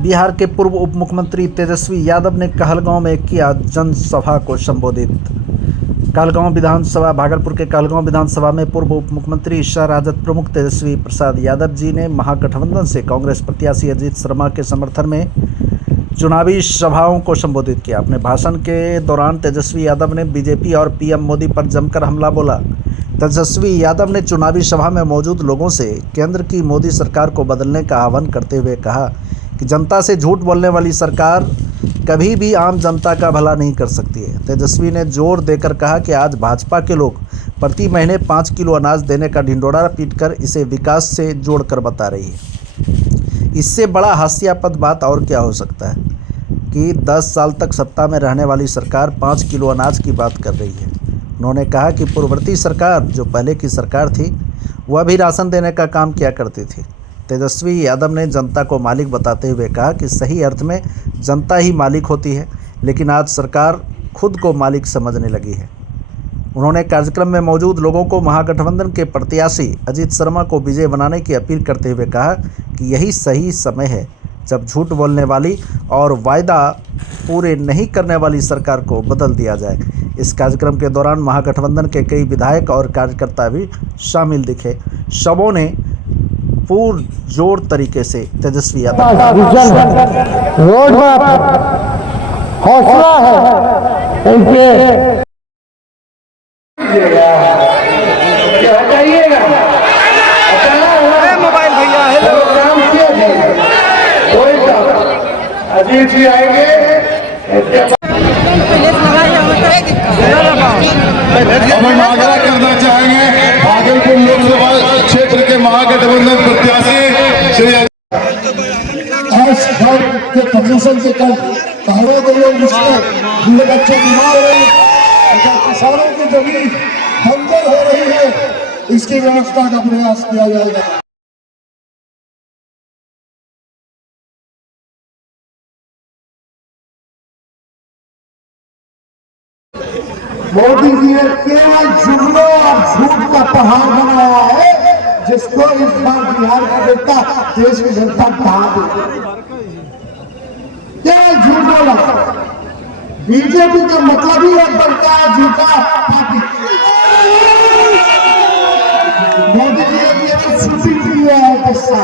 बिहार के पूर्व उप मुख्यमंत्री तेजस्वी यादव ने कहलगांव में किया जनसभा को संबोधित। कहलगांव विधानसभा भागलपुर के कहलगांव विधानसभा में पूर्व उप मुख्यमंत्री सह राजद प्रमुख तेजस्वी प्रसाद यादव जी ने महागठबंधन से कांग्रेस प्रत्याशी अजीत शर्मा के समर्थन में चुनावी सभाओं को संबोधित किया। अपने भाषण के दौरान तेजस्वी यादव ने बीजेपी और पीएम मोदी पर जमकर हमला बोला। तेजस्वी यादव ने चुनावी सभा में मौजूद लोगों से केंद्र की मोदी सरकार को बदलने का आह्वान करते हुए कहा कि जनता से झूठ बोलने वाली सरकार कभी भी आम जनता का भला नहीं कर सकती है। तेजस्वी ने जोर देकर कहा कि आज भाजपा के लोग प्रति महीने 5 किलो अनाज देने का ढिंढोरा पीटकर इसे विकास से जोड़कर बता रही है। इससे बड़ा हास्यास्पद बात और क्या हो सकता है कि 10 साल तक सत्ता में रहने वाली सरकार 5 किलो अनाज की बात कर रही है। उन्होंने कहा कि पूर्ववर्ती सरकार जो पहले की सरकार थी वह भी राशन देने का काम किया करती थी। तेजस्वी यादव ने जनता को मालिक बताते हुए कहा कि सही अर्थ में जनता ही मालिक होती है, लेकिन आज सरकार खुद को मालिक समझने लगी है। उन्होंने कार्यक्रम में मौजूद लोगों को महागठबंधन के प्रत्याशी अजीत शर्मा को विजय बनाने की अपील करते हुए कहा कि यही सही समय है जब झूठ बोलने वाली और वायदा पूरे नहीं करने वाली सरकार को बदल दिया जाए। इस कार्यक्रम के दौरान महागठबंधन के कई विधायक और कार्यकर्ता भी शामिल दिखे। सबों ने पुरजोर तरीके से तेजस्वी यादव रोड मैप हौसला है उनके मोबाइल भैया अजीत जी आएंगे। हम आग्रह करना चाहेंगे भागलपुर लोकसभा क्षेत्र के महागठबंधन प्रत्याशी श्री के कमीशन से कल पहाड़ों के लोग बच्चे बीमार हो रहे हैं, किसानों की जमीन बंजर हो रही है, इसकी व्यवस्था का प्रयास किया जाएगा। मोदी जी ने केवल जुमलों और झूठ का पहाड़ बनाया है, जिसको इस बार बिहार की जनता, देश की जनता ढांक देगी। केवल झूठ बोला। बीजेपी का मतलब ही एक बनता है झूठा पार्टी। मोदी जी ने केवल शूटिंग की है गुस्सा,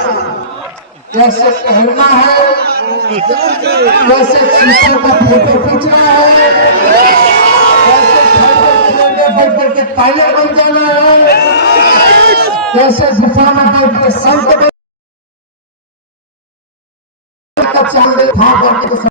कैसे पहनना है, कैसे चीटर का फोटो खींचना है, बैठ करके पायलट बन जाना है, कैसे गुफा में बैठ के संत का चांद खा करके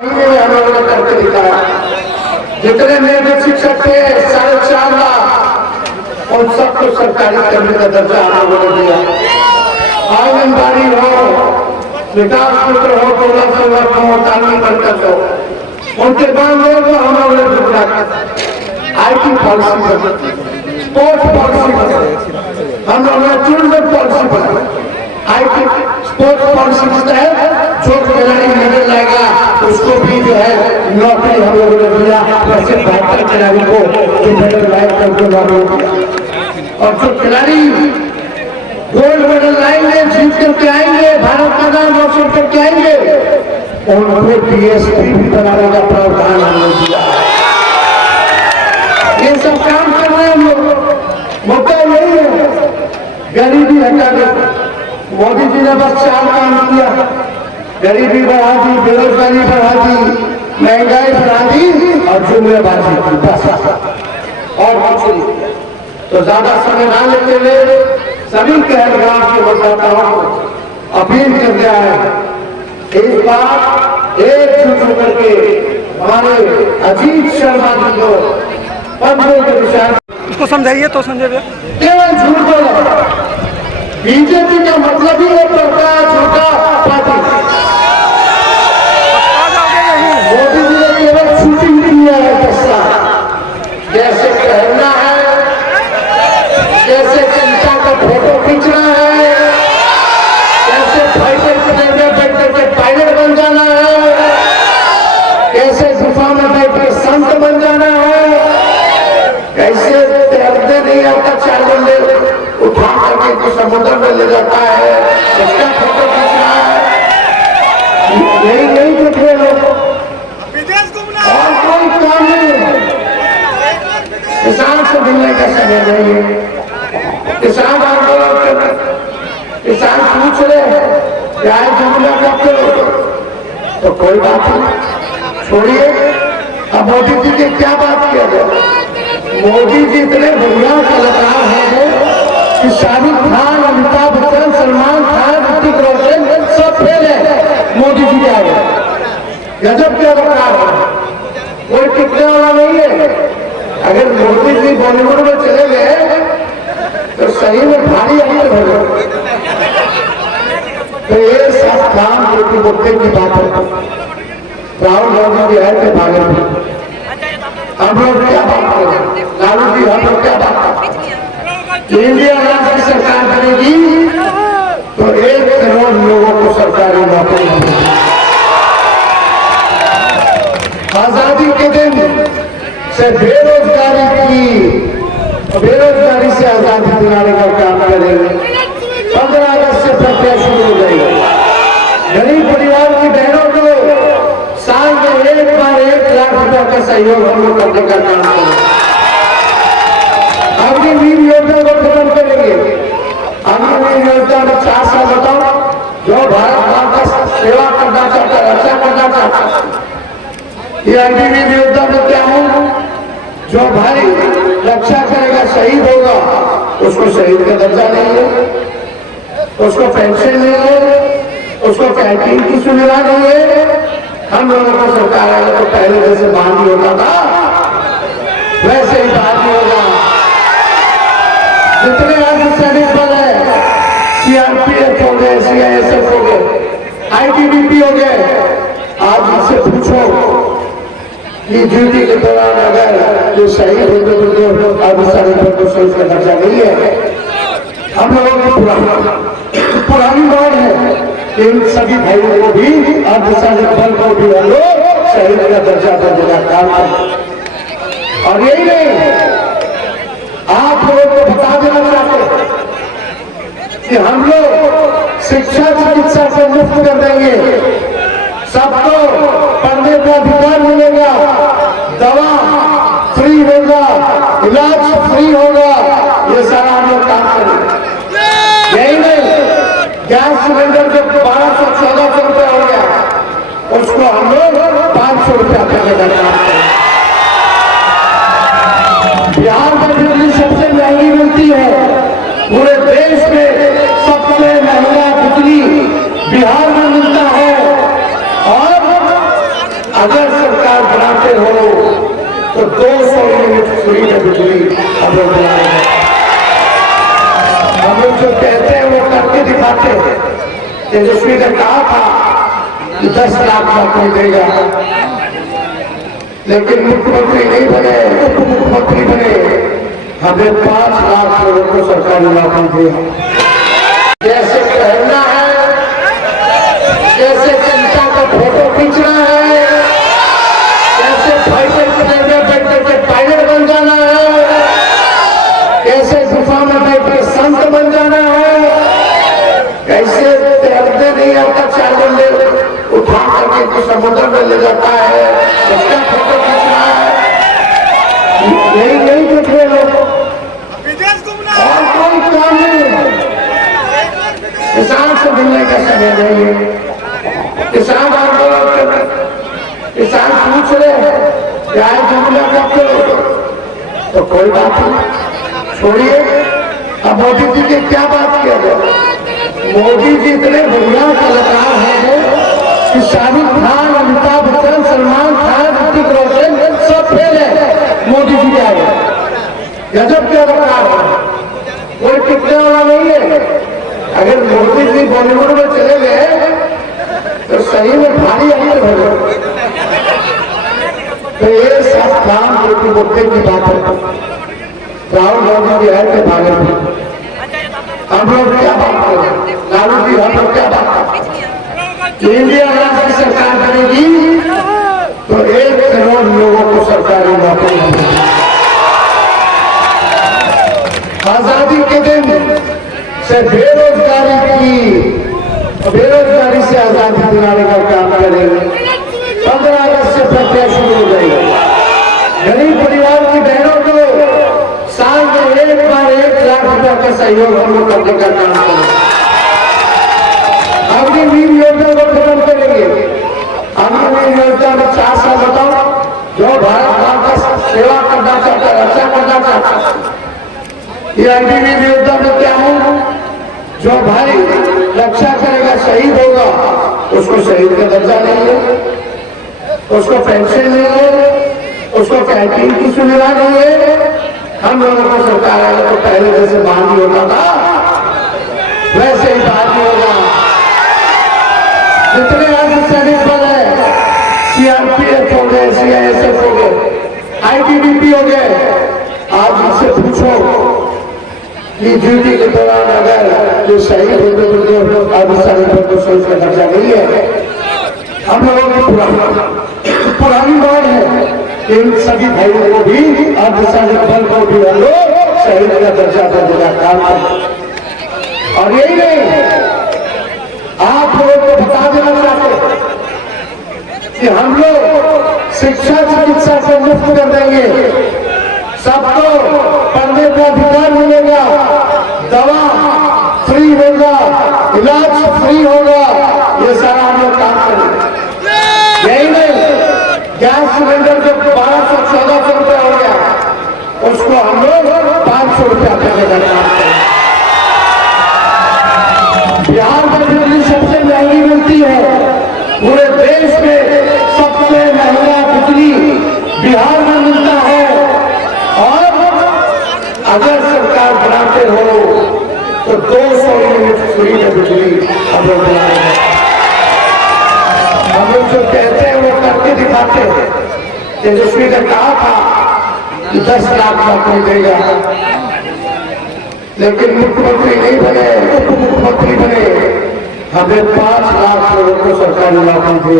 करके दिखाया। जितने मेरे शिक्षक थे 4.5 लाख उन सबको सरकारी कर्मी का दर्जा हम लोगों ने दिया। आंगनबाड़ी हो, विकास मित्र हो, टोला संवर्ग हो, तालीम बरकत हो, उनके मांगे को हम लोगों ने टुकड़ा किया। IT पॉलिसी बनी, स्पोर्ट्स पॉलिसी बनी, हम लोगों ने चिल्ड्रन पॉलिसी बनाई। IT स्पोर्ट्स पॉलिसी के तहत जो खिलाड़ी मेडल लाएगा उसको भी जो है नौकरी हम लोगों ने दिया। वैसे 72 खिलाड़ी को मेडल लाएगा उनको नौकरी दिया। और जो खिलाड़ी गोल्ड मेडल लाएंगे, जीत करके आएंगे, भारत का नाम रोशन करके आएंगे, उनको DSP भी बनाने का प्रावधान हमने दिया। ये सब काम कर रहे हैं हम लोग। मुद्दा यही है, गरीबी हटा दें। मोदी जी ने बस 4 काम किया, गरीबी बढ़ा दी, बेरोजगारी बढ़ा दी, महंगाई बढ़ा दी और जुमलेबाजी की, बस और कुछ नहीं। तो ज्यादा समय ना लेते हुए सभी कहलगांव के मतदाताओं को अपील कर दिया है, इस बार एकजुट होकर के हमारे अजीत शर्मा जी को 15 के विचार उसको समझाइए तो संजय भैया। केवल झूठ बोला। बीजेपी का मतलब ही है झूठा पार्टी। मोदी जी ने केवल शूटिंग की है, कैसे कहना है कैसे तैरते नहीं आता, 4 बंदे उठा करके तो समुद्र में ले जाता है, उसका फोटो खींच रहा है। यही नहीं देख रहे लोग, और कोई काम नहीं है। किसान से मिलने का समय नहीं है। किसान आंदोलन कर रहे, किसान पूछ रहे हैं क्या है जमुना कब करो, तो कोई बात नहीं, छोड़िए। अब मोदी जी की क्या बात किया जाए? मोदी जी इतने बढ़िया कलाकार हैं कि शाहरुख खान, अमिताभ बच्चन, सलमान खान, ऋतिक रोशन सब फेल है मोदी जी के आगे। गजब के कलाकार है, कोई टिकने वाला नहीं है। अगर मोदी जी बॉलीवुड में चले गए तो सही में भारी अंतर हो गए। तो ये सब काम जो कि मुद्दे की बात है, राहुल गांधी जी है थे भागलपुर, हम लोग क्या बात करें? लालू जी हम लोग क्या बात करें? इंडिया राज्य की सरकार करेगी तो 1 करोड़ लोगों को सरकारी नौकरी मिलेगी। आजादी के दिन से बेरोजगारी से आजादी दिलाने का काम करेंगे। 15 अगस्त से प्रक्रिया शुरू हो जाएगी। गरीब परिवार की बहनों को साल में एक बार 1 लाख रुपए का सहयोग हम लोग करने का काम करेंगे। अग्निवीर योजना को खत्म करेंगे। अग्निवीर योजना में 4 साल बताओ, जो भारत माँ का सेवा करना चाहता है, रक्षा करना चाहता है, ये अग्निवीर योजना में क्या है? जो भाई रक्षा करेगा, शहीद होगा, उसको शहीद का दर्जा नहीं है, उसको पेंशन नहीं है, उसको कैंटीन की सुविधा नहीं है। हम लोगों को सरकार आएगा तो पहले जैसे बांधी होता था वैसे ही बांधी होगा। जितने अर्धसैनिक बल है, सीआरपीएफ हो गए, सीआईएसएफ हो गए, आईटीबीपी हो गए, आज इनसे पूछो कि ड्यूटी के दौरान अगर जो शहीद होते तो अर्धसैनिक बल को शहीद का दर्जा नहीं है। हम लोगों की पुरानी बात है, इन सभी भाइयों को भी, अर्धसैनिक बल को भी हम लोग शहीद का दर्जा देने का काम करें। और यही नहीं, आप लोगों को बता देना चाहते हैं कि हम लोग शिक्षा चिकित्सा को मुफ्त कर देंगे, सबको पढ़ने का अधिकार मिलेगा, दवा फ्री होगा, इलाज फ्री होगा, ये सारा हम लोग काम करेंगे। यही नहीं, गैस सिलेंडर जो 1200-1400 रुपया हो गया, उसको हम लोग 500 रुपया करने का काम करेंगे। बिहार में बिजली सबसे महंगी मिलती है, पूरे देश में सबसे महंगा बिजली बिहार में मिलता है। और अगर सरकार बनाते हो तो 200 यूनिट फ्री में बिजली हम लोग बनाएंगे। हम लोग जो कहते हैं वो करके दिखाते हैं। तेजस्वी ने कहा था कि 10 लाख नौकरी देगा, लेकिन मुख्यमंत्री नहीं बने, उप मुख्यमंत्री बने, हमें 5 लाख लोगों को सरकारी नौकरी दिया। जैसे पहनना है, जैसे जनता का फोटो खींचना है, कैसे फाइटर प्लेन में बैठ करके पायलट बन जाना है, कैसे गुफा में बैठ के संत बन जाना है, कैसे तैरते नहीं आता, 4 बंदे उठा करके तो समुद्र में ले जाता है, उसका फोटो खींचना है। यही नहीं देख रहे लोग, और कोई काम नहीं है। किसान से मिलने का समय नहीं है। किसान आंदोलन कर रहे, किसान पूछ रहे हैं क्या है जमुना कब करो, तो कोई बात नहीं, छोड़िए। अब मोदी जी की क्या बात किया जाए? मोदी जी इतने बढ़िया कलाकार हैं कि शाहरुख खान, अमिताभ बच्चन, सलमान खान, ऋतिक रोशन सब फेल है मोदी जी के आगे। गजब के कलाकार है, कोई टिकने वाला नहीं है। अगर मोदी जी बॉलीवुड में चले गए तो सही में भारी अंतर हो गए। तो ये सब काम जो कि मुद्दे की बात है, राहुल गांधी जी है थे भागलपुर, हम लोग क्या बात करें? लालू जी हम लोग क्या बात करें? इंडिया राज्य की सरकार करेगी तो 1 करोड़ लोगों को सरकारी नौकरी मिलेगी। आजादी के दिन से बेरोजगारी से आजादी दिलाने का काम करेंगे। 15 अगस्त से प्रक्रिया शुरू हो जाएगी। गरीब परिवार की बहनों को साल में एक बार 1 लाख रुपया का सहयोग हम लोग करने का काम करेंगे। अग्निवीर योजना को खत्म करेंगे। अग्निवीर योजना में 4 साल बताओ, जो भारत माँ का सेवा करना चाहता है, रक्षा करना चाहता है, ये अग्निवीर योजना में क्या है? जो भाई रक्षा करेगा, शहीद होगा, उसको शहीद का दर्जा नहीं है, उसको पेंशन नहीं है, उसको कैंटीन की सुविधा नहीं है। हम लोगों को सरकार है तो पहले जैसे बांधी होता था वैसे ही बांधी होगा। जितने अर्धसैनिक बल है, सीआरपीएफ हो गए, सीआईएसएफ हो गए, आईटीबीपी हो गए, आज इससे पूछो कि ड्यूटी के दौरान अगर जो शहीद होते तो अर्धसैनिक बल को सोच का दर्जा नहीं है। हम लोगों की पुरानी बात है, इन सभी भाइयों को भी अर्धसैनिक बल को भी हम लोग शहीद का दर्जा देने का काम करें। और यही नहीं, आप लोगों को बता देना चाहते हैं कि हम लोग शिक्षा चिकित्सा को मुफ्त कर देंगे, सबको पढ़ने का अधिकार मिलेगा, दवा फ्री होगा, इलाज फ्री होगा, ये सारा हम लोग काम करेंगे। यही नहीं, गैस सिलेंडर जो 1200-1400 रुपया हो गया, उसको हम लोग 500 रुपया देने का काम करेंगे। बिहार में बिजली सबसे महंगी मिलती है, पूरे देश में सबसे महंगा बिजली बिहार में मिलता है। और अगर सरकार बनाते हो तो 200 यूनिट फ्री में बिजली हम लोग बनाएंगे। हम लोग जो कहते हैं वो करके दिखाते हैं। तेजस्वी ने कहा था कि 10 लाख नौकरी देगा, लेकिन मुख्यमंत्री नहीं बने, उप मुख्यमंत्री बने, हमें 5 लाख लोगों को सरकारी नौकरी दी।